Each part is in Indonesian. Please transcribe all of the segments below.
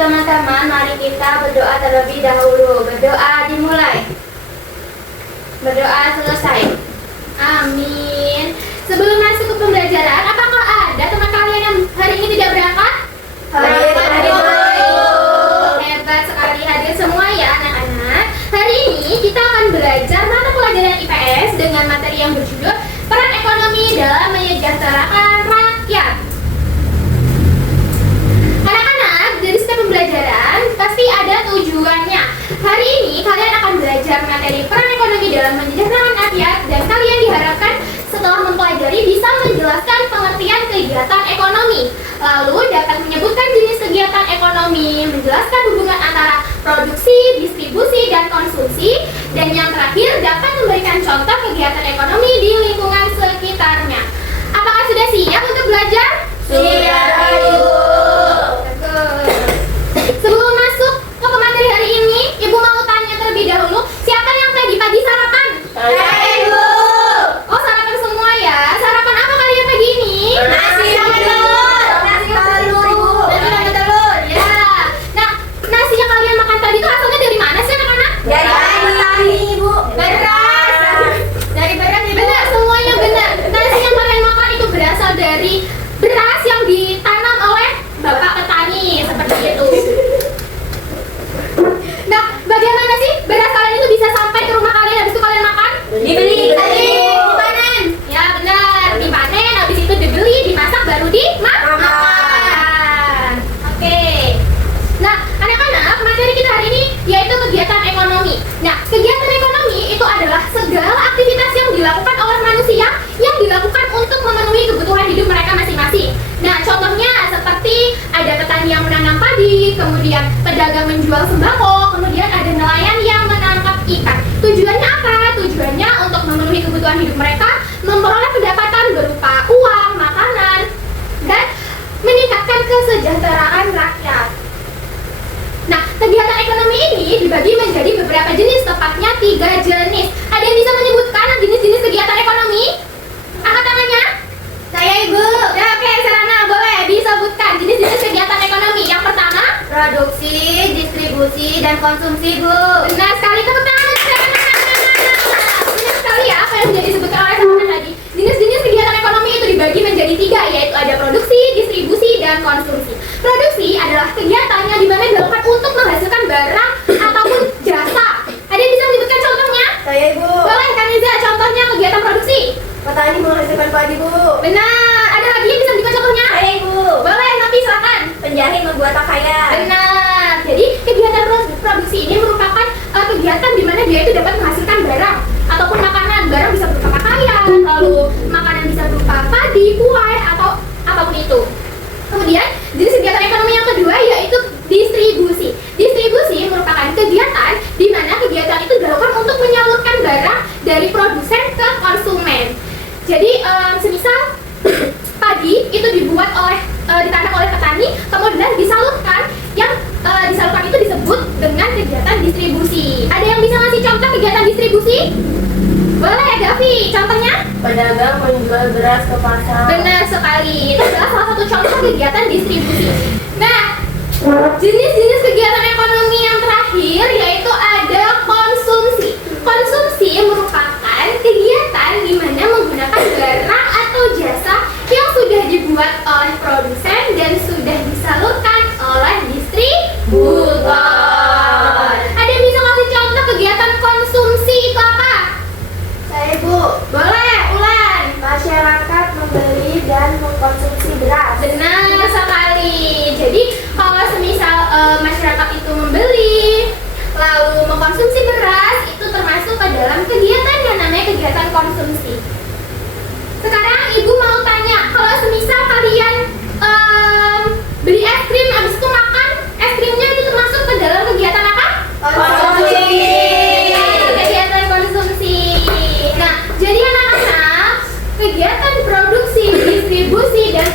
teman-teman, mari kita berdoa terlebih dahulu. Berdoa dimulai. Berdoa selesai. Amin. Sebelum masuk ke pembelajaran, apakah ada teman kalian yang hari ini tidak berangkat? Hebat sekali, hadir semua ya anak-anak. Hari ini kita akan belajar mata pelajaran IPS dengan materi yang berjudul Peran Ekonomi dalam Menyejahterakan Rakyat. Anak-anak, dari setiap pembelajaran pasti ada tujuannya. Hari ini kalian akan belajar materi peran ekonomi dalam menyejahterakan rakyat, dan kalian diharapkan setelah mempelajari bisa menjelaskan pengertian kegiatan ekonomi, lalu dapat menyebutkan jenis kegiatan ekonomi, menjelaskan hubungan antara produksi, distribusi, dan konsumsi, dan yang terakhir dapat memberikan contoh kegiatan ekonomi di lingkungan sekitarnya. Apakah sudah siap untuk belajar? Siap, Ibu. Sebelum masuk ke materi hari ini, Ibu mau tanya terlebih dahulu, siapa yang tadi pagi sarapan? Saya, Ibu. Oh, sarapan semua ya. Sarapan apa kalian pagi ini? Nasi sama telur. Nasi sama telur. Ya. Nah, nasi yang kalian makan tadi itu asalnya dari mana sih anak-anak? Dari petani, Ibu. Beras. Dari beras, benar, semuanya benar. Nasi yang kalian makan itu berasal dari beras yang ditanam oleh bapak petani, seperti itu. Nah, bagaimana sih beras kalian itu bisa sampai ke rumah kalian habis itu kalian makan? Dibeli. Dipanen. Ya benar, dipanen, habis itu dibeli, dimasak, baru dimakan. Oke. Nah, anak-anak, materi kita hari ini yaitu kegiatan ekonomi. Nah, kegiatan ekonomi itu adalah segala aktivitas yang dilakukan oleh manusia yang dilakukan untuk memenuhi kebutuhan hidup mereka masing-masing. Nah, contohnya seperti ada petani yang menanam padi, kemudian pedagang menjual sembako, kemudian ada nelayan yang menangkap ikan. Tujuannya apa? Tujuannya untuk memenuhi kebutuhan hidup mereka, memperoleh pendapatan berupa uang, makanan, dan meningkatkan kesejahteraan rakyat. Nah, kegiatan ekonomi ini dibagi menjadi beberapa jenis, tepatnya 3 jenis. Ada yang bisa menyebutkan jenis-jenis kegiatan ekonomi? Angkat tangannya. Saya, Ibu. Ya, oke, Serana, boleh disebutkan jenis-jenis kegiatan ekonomi. Yang pertama, Produksi, distribusi, dan konsumsi, Bu. benar sekali, tepuk tangan, Serana. Benar sekali ya, apa yang sudah disebutkan oleh Serana tadi. Jenis-jenis kegiatan ekonomi itu dibagi menjadi 3, yaitu ada produksi, distribusi, dan konsumsi. Produksi adalah kegiatan yang dimana dilakukan untuk menghasilkan barang ataupun jasa. Ada yang bisa menyebutkan contohnya? Saya, Ibu. Boleh, Kaniza, contohnya kegiatan produksi. Petani menghasilkan padi, Bu. Benar, ada lagi yang bisa menyebutkan contohnya? Saya, Ibu. Boleh, Nopi, silakan. Penjahit membuat pakaian. Benar, jadi kegiatan produksi ini merupakan kegiatan di mana dia itu dapat menghasilkan barang ataupun makanan. Barang bisa berupa pakaian, lalu makanan bisa berupa padi, kue, atau apapun itu. Kemudian, jenis kegiatan ekonomi yang kedua yaitu distribusi. Distribusi merupakan kegiatan di mana kegiatan itu dilakukan untuk menyalurkan barang dari produsen ke konsumen. Jadi, semisal padi itu dibuat ditanam oleh petani, kemudian disalurkan. Yang disalurkan itu disebut dengan kegiatan distribusi. Ada yang bisa ngasih contoh kegiatan distribusi? Boleh ya, Gavi, contohnya? Pedagang menjual beras ke pasar. Benar sekali, itu adalah salah satu contoh kegiatan distribusi. Nah, jenis-jenis kegiatan ekonomi yang terakhir yaitu ada konsumsi. Konsumsi merupakan kegiatan di mana menggunakan barang atau jasa yang sudah dibuat oleh produsen dan sudah disalurkan oleh distributor. Ada yang bisa kasih contoh kegiatan konsumsi itu apa? Saya, Bu. Boleh, Ulan. Masyarakat membeli dan mengkonsumsi beras. Benar sekali. Jadi kalau semisal masyarakat itu membeli lalu mengkonsumsi beras, itu termasuk ke dalam kegiatan yang namanya kegiatan konsumsi. Sekarang Ibu mau tanya, kalau semisal kalian beli es krim habis itu makan, es krimnya itu termasuk ke dalam kegiatan apa? Konsumsi. Kegiatan konsumsi. Nah, jadi anak-anak, kegiatan produksi, distribusi, dan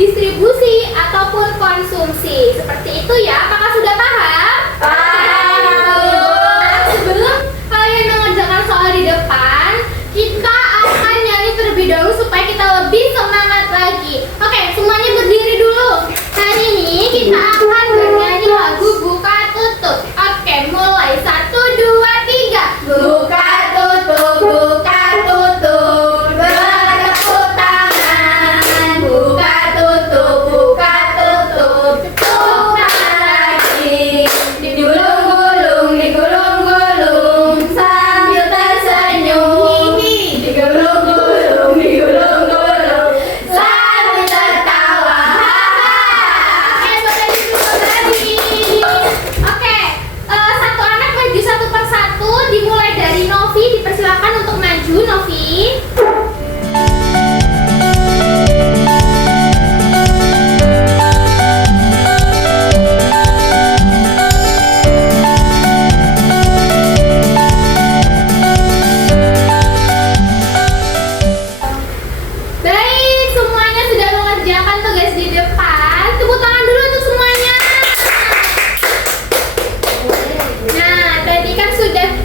distribusi, ataupun konsumsi. Seperti itu ya, apakah sudah paham? Sebelum kalian mengerjakan soal di depan, kita akan nyanyi terlebih dahulu supaya kita lebih semangat lagi. Oke, semuanya berdiri dulu. Hari ini kita akan bernyanyi lagu Buka Tutup. Oke, mulai 1, 2, 3. Buka tutup, buka tutup, bertepuk tangan. Buka tutup, buka tutup, buka lagi. Digulung-gulung, digulung-gulung, sambil tersenyum. Digulung-gulung, digulung-gulung, sambil tertawa. Oke, boleh duduk lagi. Oke, satu anak maju satu persatu, dimulai dari Novi. Dipersilakan untuk maju, Novi. Baik, semuanya sudah mengerjakan tugas di depan. Tepuk tangan dulu untuk semuanya. Nah, tadi kan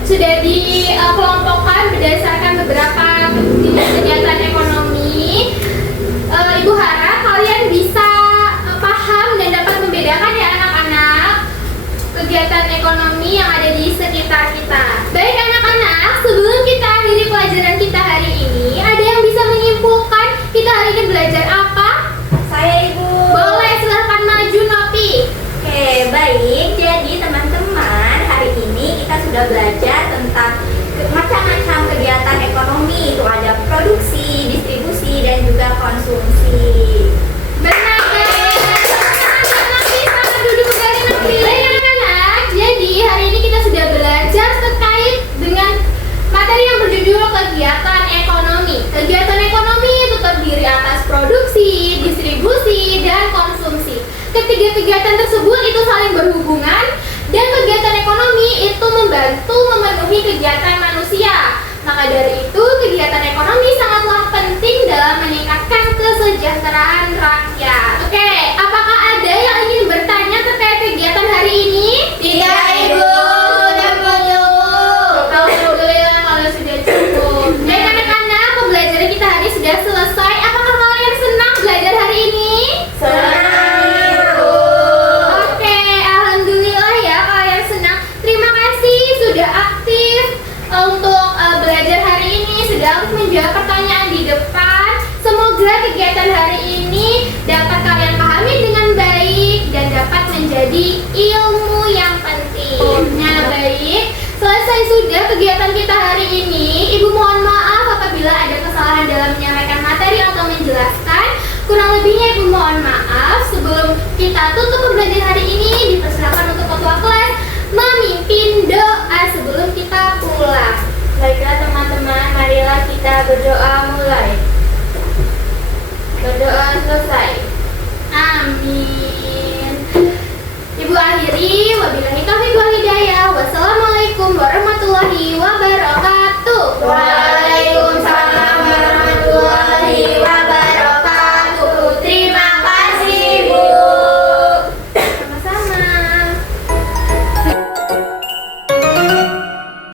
sudah dikelompokkan berdasarkan beberapa kegiatan ekonomi. Ibu harap kalian bisa paham dan dapat membedakan ya anak-anak kegiatan ekonomi yang ada di sekitar kita. Baik anak-anak, sebelum kita akhiri pelajaran kita hari ini, ada yang bisa menyimpulkan kita hari ini belajar apa? Saya Ibu. Boleh, silahkan maju Novi. Oke, baik. Jadi teman-teman, hari ini kita sudah belajar tentang macam-macam kegiatan ekonomi. Itu ada produksi, distribusi, dan juga konsumsi. Benar guys. Novi, selamat duduk dari Novi. Baik anak-anak, jadi hari ini kita sudah belajar terkait dengan materi yang berjudul kegiatan ekonomi. Kegiatan ekonomi itu terdiri atas produksi, distribusi, dan konsumsi. Ketiga kegiatan tersebut itu saling berhubungan dan kegiatan ekonomi itu membantu memenuhi kegiatan manusia. Maka dari itu kegiatan ekonomi sangatlah penting dalam meningkatkan kesejahteraan rakyat. Oke, apakah ada yang ingin bertanya terkait kegiatan hari ini? Tidak, Ibu. Sudah cukup. Alhamdulillah kalau sudah cukup. Baik anak-anak, pembelajaran kita hari ini sudah selesai. Apakah kalian senang belajar hari ini? Oke, alhamdulillah ya kalian senang. Terima kasih sudah aktif untuk belajar hari ini, sudah aktif menjawab pertanyaan di depan. Semoga kegiatan hari ini dapat kalian pahami dengan baik dan dapat menjadi ilmu yang penting. Nah, baik. Selesai sudah kegiatan kita hari ini. Ibu mohon maaf apabila ada kesalahan dalam menyampaikan materi atau menjelaskan. Kurang lebihnya Ibu mohon maaf. Sebelum kita tutup pembelajaran hari